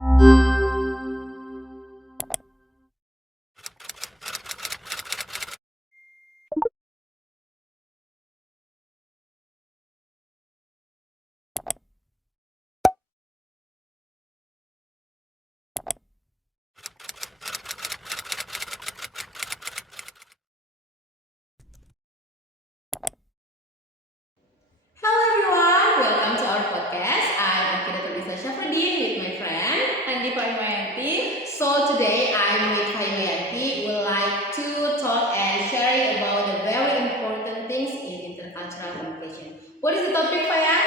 Hello everyone, welcome to our podcast. I'm Akira Tabitha Shafruddin with my friend Andi Paimayanti. So today I'm with Haymayanti. Would like to talk and share about the very important things in intercultural communication. What is the topic, Fayan?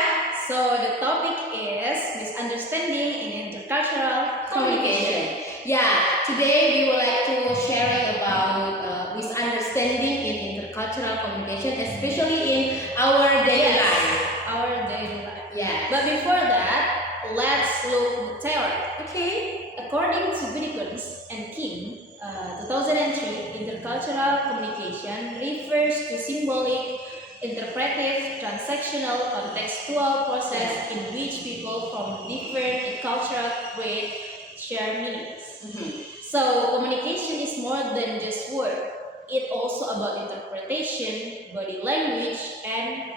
So the topic is misunderstanding in intercultural communication. Yeah, today we would like to share about misunderstanding in intercultural communication, especially in our daily Yes. life. Our daily life. Yeah. But before that, let's look the theory. Okay. According to Winnicott and King, 2003, intercultural communication refers to symbolic, interpretive, transactional, contextual process in which people from different cultural groups share meanings. So communication is more than just word. It also about interpretation, body language, and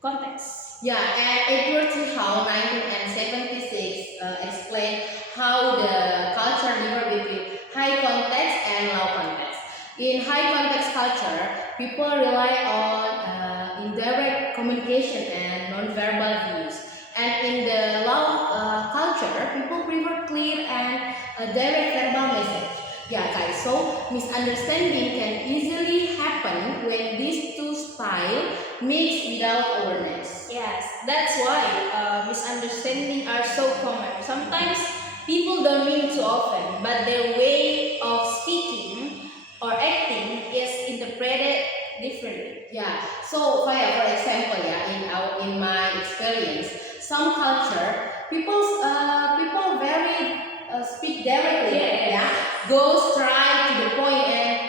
context. Yeah, and Edward T. Hall, 1976, explained how the culture differ between high context and low context. In high context culture, people rely on indirect communication and non-verbal views. And in the low culture, people prefer clear and direct verbal message. Yeah, guys, so misunderstanding can easily happen when these two styles mix without awareness. Yes, that's why misunderstandings are so common. Sometimes people don't mean too often, but their way of speaking or acting is interpreted differently. Yeah. So, for example, yeah, in my experience, some culture people very speak directly. Yeah. Go straight to the point, and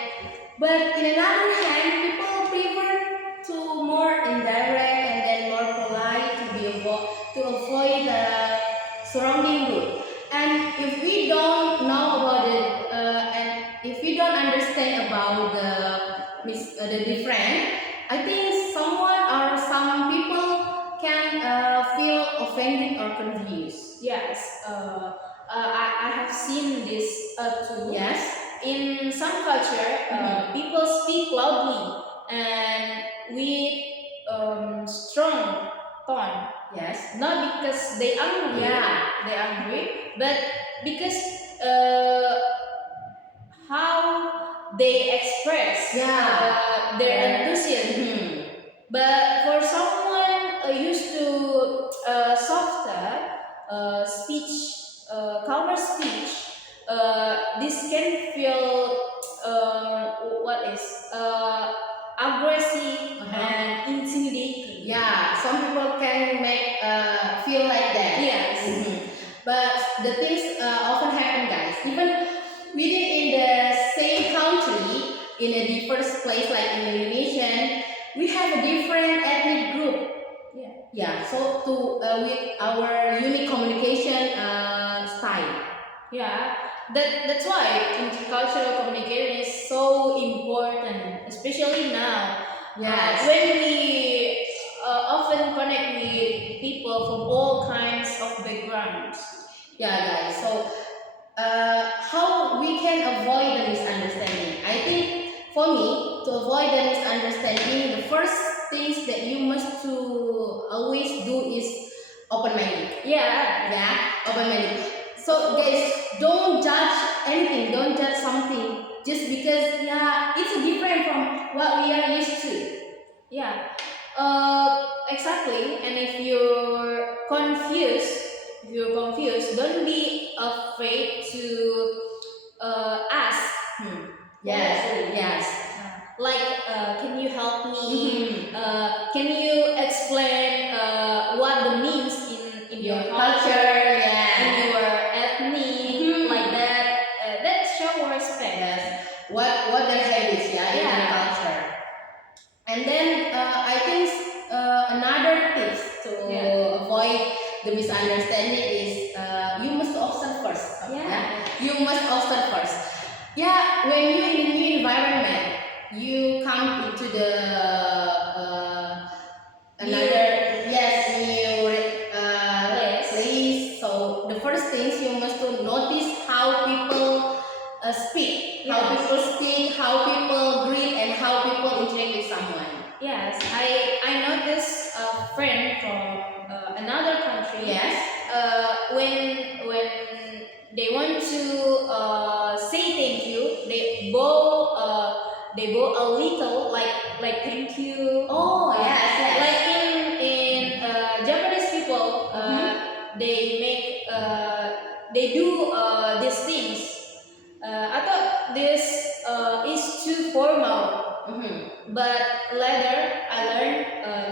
but in another hand, people prefer to more indirect and then more polite to avoid the surrounding group. And if we don't know about it, and if we don't understand about the different, I think someone or some people can feel offended or confused. Yes, I have seen this too. Yes. In some culture, people speak loudly and with strong tone. Yes. Not because they angry, Yeah. but because how they express their enthusiasm. But for someone used to softer speech, calmer speech, this can feel what is aggressive and intimidating. Yeah, some people can make feel like that. Yes. But the things often happen, guys. Even within in the same country, in a diverse place like in Indonesia, we have a different ethnic group. Yeah. So to with our unique communication style. Yeah, that's why intercultural communication is so important, especially now. Yes. When we often connect with people from all kinds of backgrounds. Yeah, guys. So, how we can avoid the misunderstanding? I think for me, to avoid the misunderstanding, the first things that you must to always do is open-minded. Yeah. Open-minded. So, guys, don't judge anything. Don't judge something just because it's different from what we are used to. Yeah, exactly. And if you're confused, don't be afraid to ask. Yes. Like, can you help me? Can you explain what the means in your culture, in your ethnic, like that? That show respect. Yes. What their habits, in their culture. And then I think another tips to avoid the misunderstanding is you must observe first. Yeah. You must observe first. Yeah, when you in a new environment, you come into the another new place. So the first things you must to notice how people speak, how people greet, and how people interact with someone. Yes, I noticed a friend from another country. Yes. When they want to say thank you, they bow a little like thank you. Oh yes, yes. Like in Japanese people, they make they do these things. I thought this is too formal. But later I learned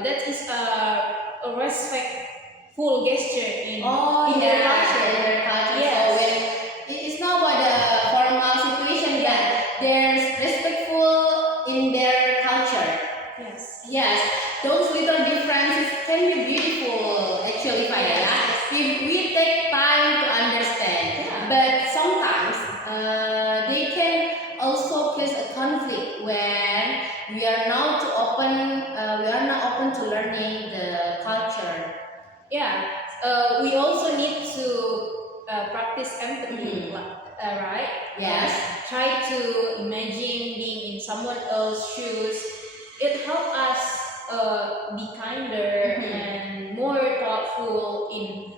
that is a respectful gesture in their culture. In their culture. Yes. So when it's not about the formal situation, but there's respectful in their culture. Yes. Yes, those little differences can be beautiful actually, Faya. If we take time to understand. But sometimes they can also cause a conflict when we are not open to learning the culture. Yeah. We also need to practice empathy, right? Yes. Try to imagine being in someone else's shoes. It helps us be kinder and more thoughtful in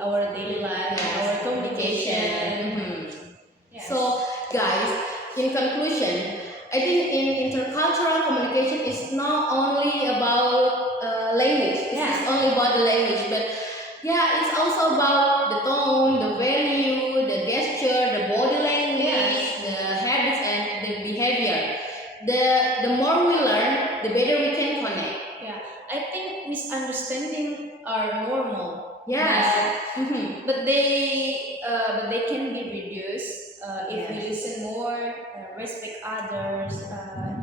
our daily life, our communication. Yes. So, guys, in conclusion, I think in intercultural communication is not only about language. It's not only about the language, but yeah, it's also about the tone, the value, the gesture, the body language, the habits, and the behavior. The more we learn, the better we can connect. Yeah, I think misunderstanding are normal. Yes. But they can be reduced if we listen more, respect others,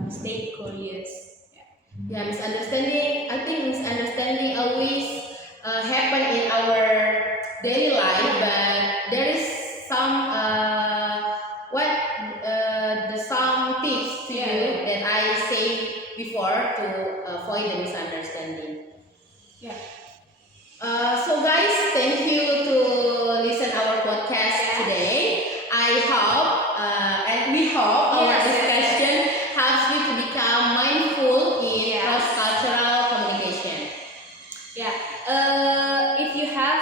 stay curious. Yeah, misunderstanding. I think misunderstanding always happen in our daily life, but there is some some tips to you that I say before to avoid the misunderstanding. Yeah. So guys, thank you to listen our podcast today. I hope and we hope our discussion helps you to become mindful in cross-cultural communication. Yeah. If you have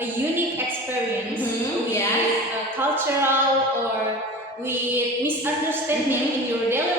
a unique experience with cultural or with misunderstanding in your daily